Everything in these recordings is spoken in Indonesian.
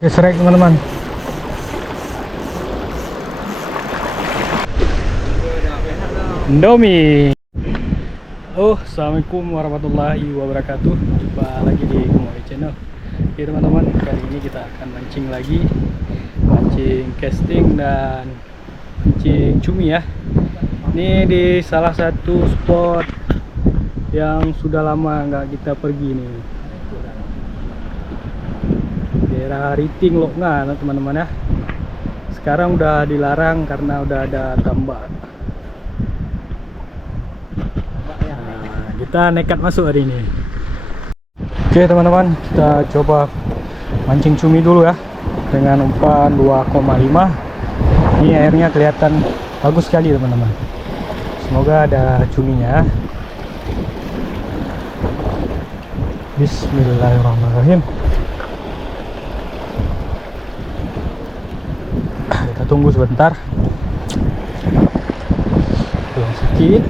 Gesrek teman-teman. Indomie. Assalamualaikum warahmatullahi wabarakatuh. Jumpa lagi di Kumoy Channel. Oke teman-teman, kali ini kita akan mancing lagi, mancing casting dan mancing cumi ya. Ini di salah satu spot yang sudah lama nggak kita pergi nih, daerah Riting Loknga teman-teman ya. Sekarang udah dilarang karena udah ada tambak. Nah, kita nekat masuk hari ini. Oke teman-teman, kita coba mancing cumi dulu ya dengan umpan 2,5. Ini airnya kelihatan bagus sekali teman-teman. Semoga ada cuminya. Bismillahirrahmanirrahim. Kita tunggu sebentar. Tuang sedikit.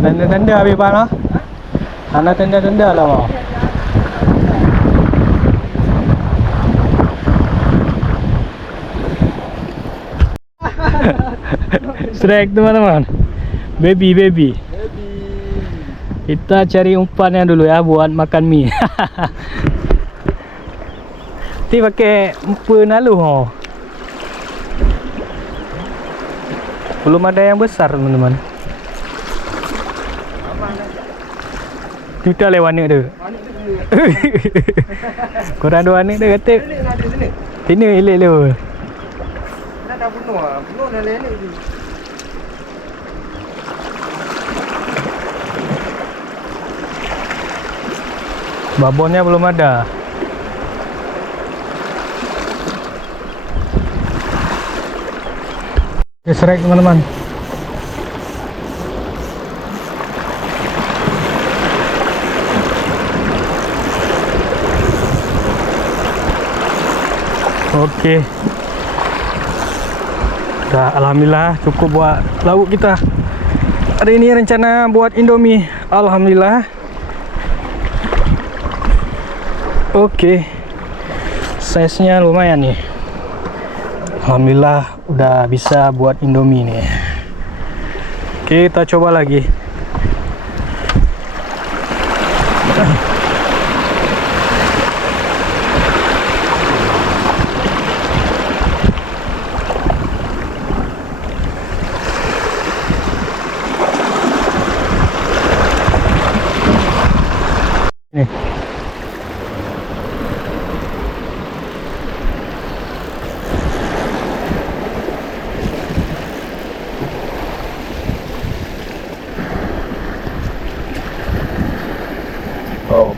Tenda-tenda habis pak no? Anak tenda-tenda lah mau. Strike teman-teman. Baby. Kita cari umpannya dulu ya buat makan mie. Nanti pakai umpan lalu oh. Belum ada yang besar teman-teman. Kita lewat ni tu. Korang dua ni dia kata. Sini elok lu. Nak dah bunuh dah lelek tu. Babonnya belum ada. Gesrek teman-teman. Oke. Dah alhamdulillah cukup buat lauk kita. Hari ini rencana buat Indomie. Alhamdulillah. Oke. Size-nya lumayan nih. Alhamdulillah udah bisa buat Indomie nih. Oke, kita coba lagi. Nih. Oh.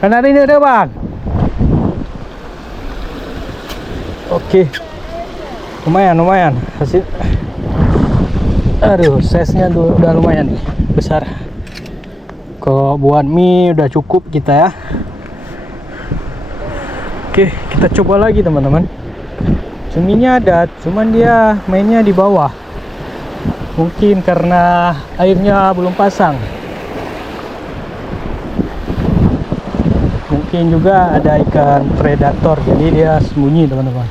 Kan hari ini ada bang. Oke. Lumayan hasil. Aduh, size-nya udah lumayan nih, besar. Kalau buat mie udah cukup kita ya. Oke, kita coba lagi teman-teman. Cuminya ada, cuman dia mainnya di bawah. Mungkin karena airnya belum pasang. Mungkin juga ada ikan predator, jadi dia sembunyi teman-teman.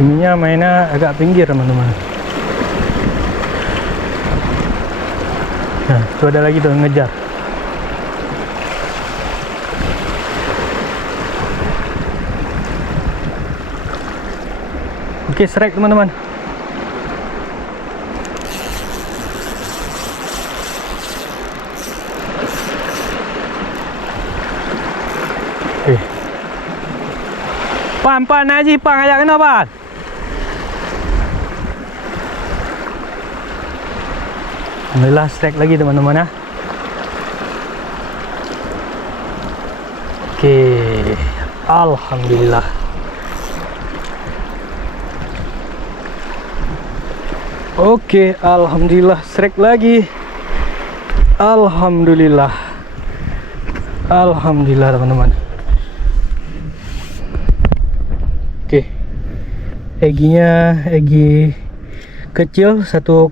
Cuminya mainnya agak pinggir teman-teman. Nah, itu ada lagi tuh ngejar. Oke, strike teman-teman. Oke. Pan Haji, ajak kena pan. Alhamdulillah strike lagi teman-teman ya. Oke, alhamdulillah. Oke, alhamdulillah, strike lagi. Alhamdulillah. Alhamdulillah teman-teman. Oke. Egi kecil 1,5,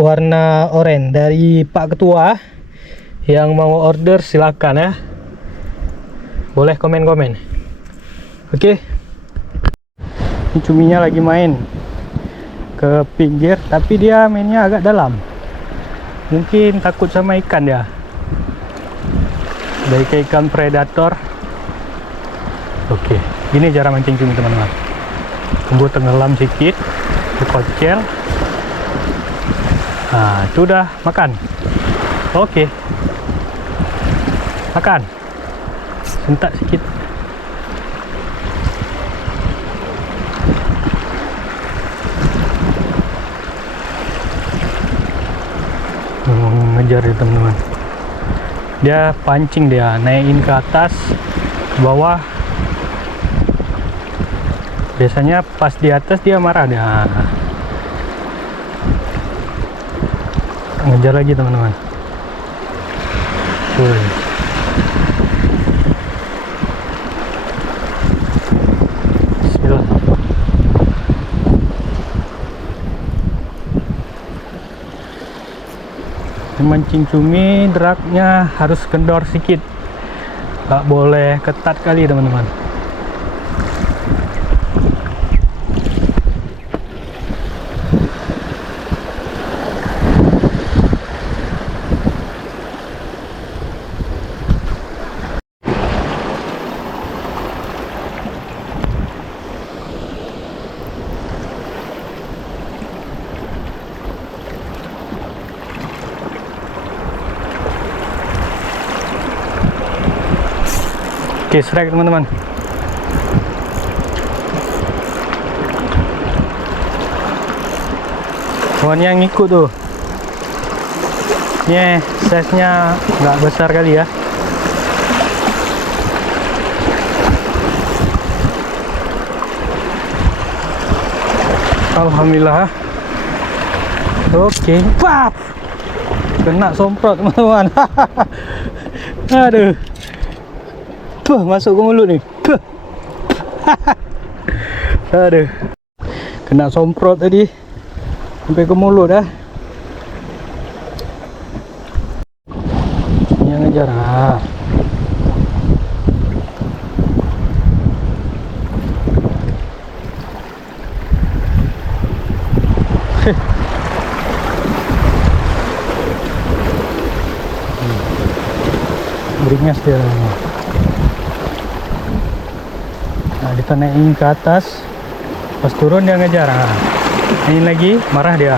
warna oranye dari Pak Ketua. Yang mau order silakan ya. Boleh komen-komen. Oke. Ini cuminya lagi main ke pinggir, tapi dia mainnya agak dalam. Mungkin takut sama ikan dia. Dari ke ikan predator. Oke, gini cara mancing cumi teman-teman. Tunggu tenggelam sedikit, dikocel. Nah, itu udah makan. Oke, makan. Sentak sedikit. Ngejar ya teman-teman. Dia pancing, dia naikin ke atas, ke bawah. Biasanya pas di atas dia marah dia. Ngejar lagi teman-teman. Bismillah. Mancing cumi dragnya harus kendor sedikit, nggak boleh ketat kali teman-teman. Oke, strike teman-teman. Kawan yang ngikut tuh. Nih, size-nya nggak besar kali ya. Alhamdulillah. Oke, pap. Kena somprot teman-teman. Aduh. Puh, masuk ke mulut nih. Puh. Aduh. Kena somprot tadi. Sampai ke mulut dah. Yang ngejar. Ah. Beringas dia. Nah, kita naikin ke atas, pas turun dia ngejar. Nah, ini lagi marah dia.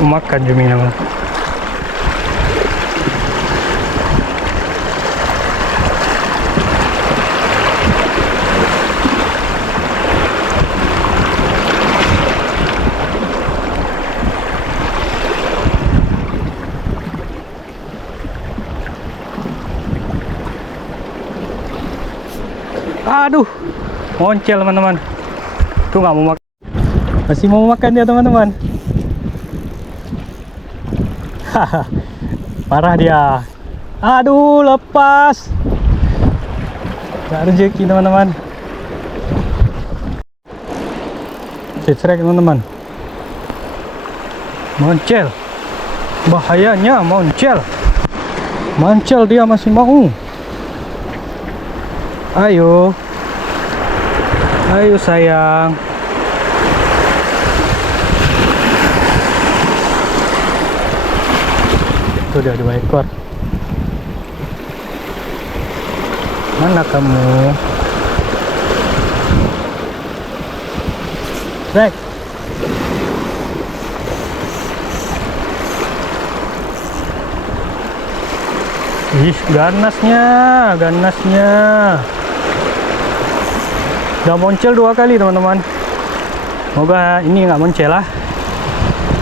Makan cumi nama. Aduh, moncel teman-teman. Tuh nggak mau makan, masih mau makan dia teman-teman. Haha, parah dia. Aduh, lepas. Gak rezeki teman-teman. Strike teman-teman. Moncel. Bahayanya moncel. Moncel dia masih mau. Ayo. Ayo sayang. Itu dia 2 ekor. Mana kamu? Rek. Ih, ganasnya, ganasnya. Udah moncel 2 kali teman-teman. Semoga ini nggak moncel lah.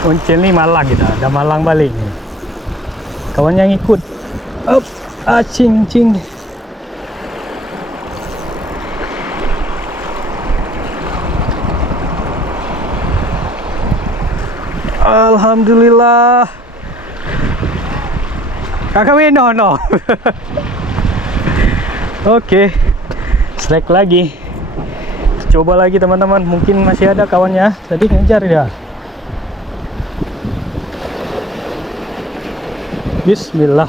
Moncel nih malang kita, udah malang balik nih. Kawan yang ikut. Up, cing cing. Alhamdulillah. Kakak Wino no. Oke. Slack lagi. Coba lagi teman-teman, mungkin masih ada kawannya. Tadi ngejar dia. Bismillah.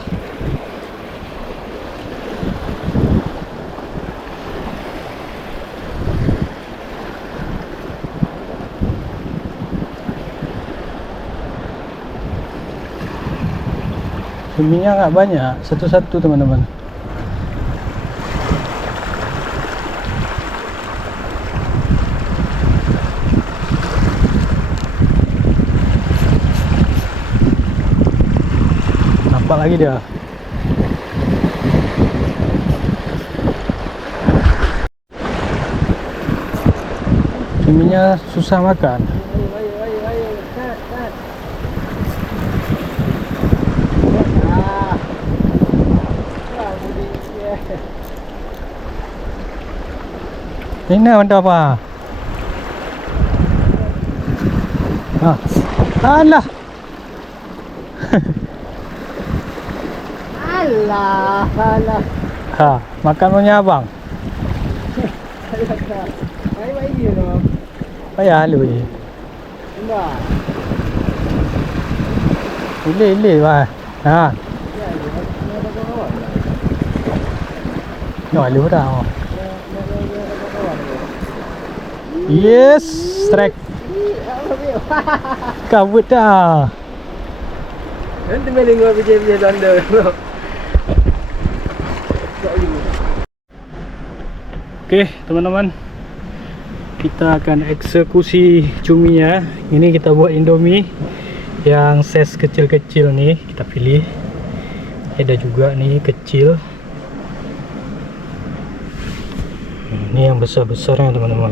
Cuminya nggak banyak, satu-satu teman-teman. Nampak lagi dia. Cuminya susah makan. Ini ada apa? Alah. Alah. Makan punya abang. Baik-baik loh. Payah lu ni. Enggak. Ile bah. Nhỏ lưu dah. Yes, strike. Kabut dah. Nanti main gua bijak-bijak tanda. Oke, teman-teman. Kita akan eksekusi cuminya. Ini kita buat Indomie yang size kecil-kecil nih, kita pilih. Ada juga nih kecil. Ini yang besar-besarnya teman-teman.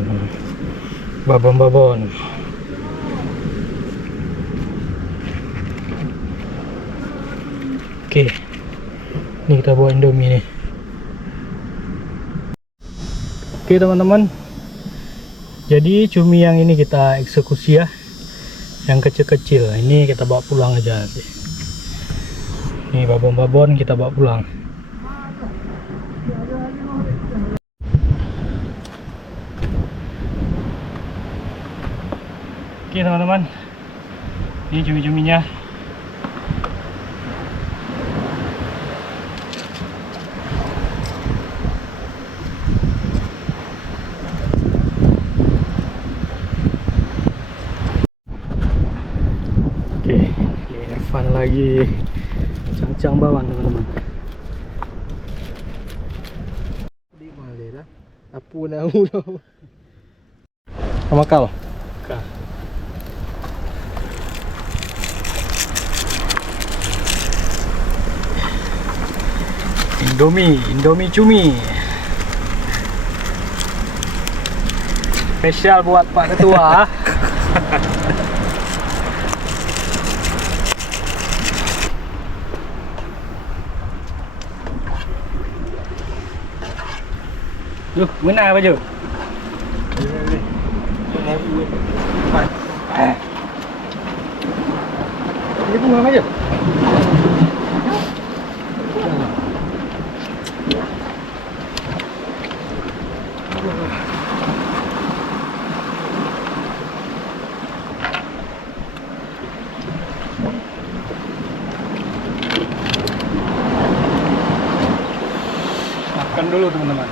Babon-babon. Oke. Ini kita buat Indomie nih. Oke teman-teman. Jadi cumi yang ini kita eksekusi ya. Yang kecil-kecil. Ini kita bawa pulang aja nanti. Ini babon-babon kita bawa pulang. Oke teman-teman, ini cumi-cuminya. Oke, ini Evan lagi cang-cang bawang teman-teman. Di mana lah? Apa nak ulo? Sama kau. Indomie cumi. Spesial buat Pak Ketua. Duh, mana baju? Ini bunga aja. Makan dulu teman-teman.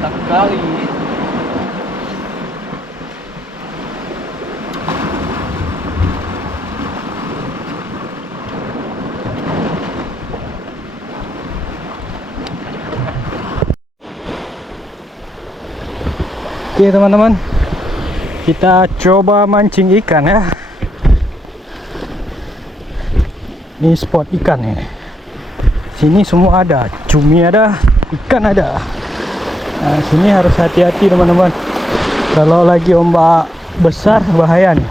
Mantap kali. Oke teman-teman, kita coba mancing ikan ya. Ini spot ikan ya. Sini semua ada, cumi ada, ikan ada. Nah, sini harus hati-hati teman-teman. Kalau lagi ombak besar bahaya nih.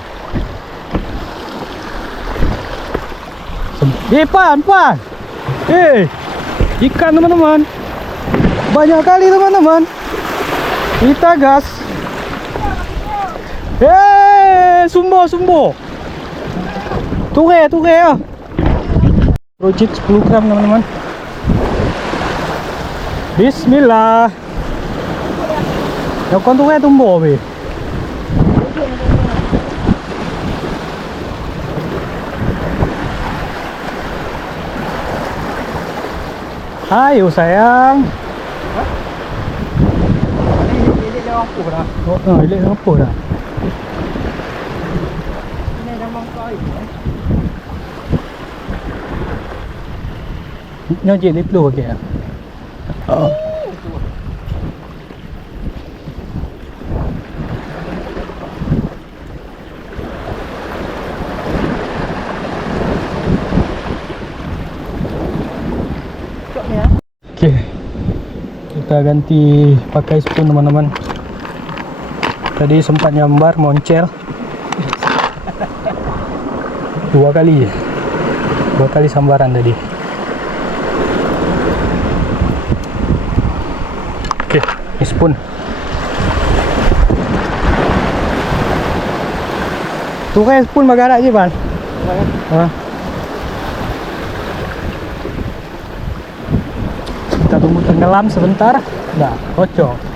Pan. Ikan teman-teman. Banyak kali teman-teman. Kita gas. Sumbo. Tuke ya. Project 10 gram teman-teman. Bismillah. Yang kon tuke tumbo be. Ayo sayang. Ini dah mampu dah. Oh, ini apa dah? Ini dah mampu air. Nó chỉ đi lùa kìa. Oke, kita ganti pakai spoon teman-teman. Tadi sempat nyambar moncel 2 kali ya, 2 kali sambaran tadi. Oke, ini spoon. Tuh kayak spoon magara aja ban. Kita tunggu tenggelam sebentar. Nah, cocok.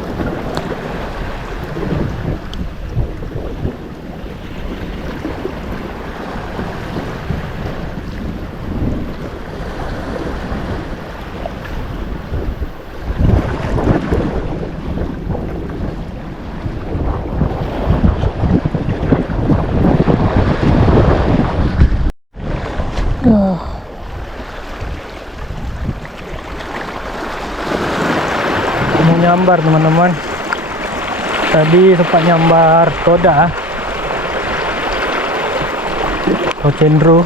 Mau nyambar teman-teman. Tadi sempat nyambar toda atau cendro.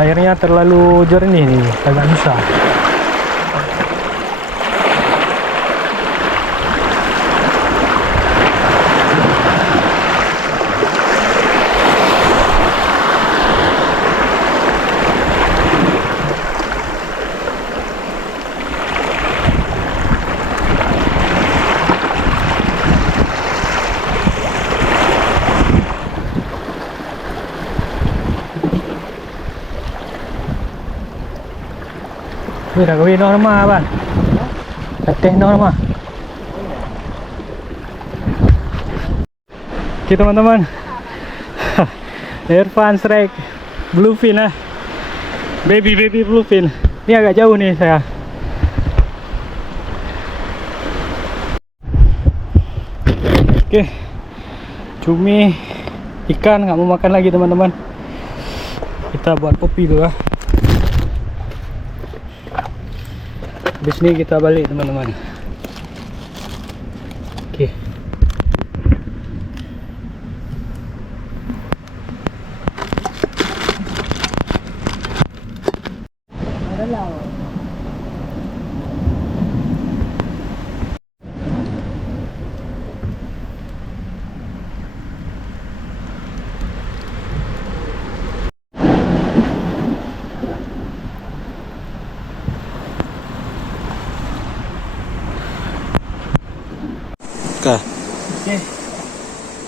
Airnya terlalu jernih nih, agak susah. Ini dah kawin normal ban. Teh normal. Oke teman-teman. Irfan strike bluefin lah. Baby bluefin. Ini agak jauh nih saya. Oke. Cumi ikan nggak mau makan lagi teman-teman. Kita buat kopi dulu ya. Habis ini kita balik teman-teman. Oke. Oke,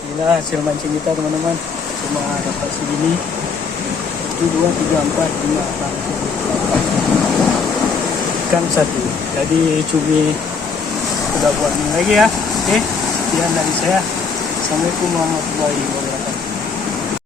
inilah hasil mancing kita teman-teman. Cuma dapat segini. 1, 2, 3, 4, 5, 6 ikan 1. Jadi cumi udah buat ini lagi ya. Oke, sekian dari saya. Assalamualaikum warahmatullahi wabarakatuh.